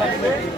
Hey!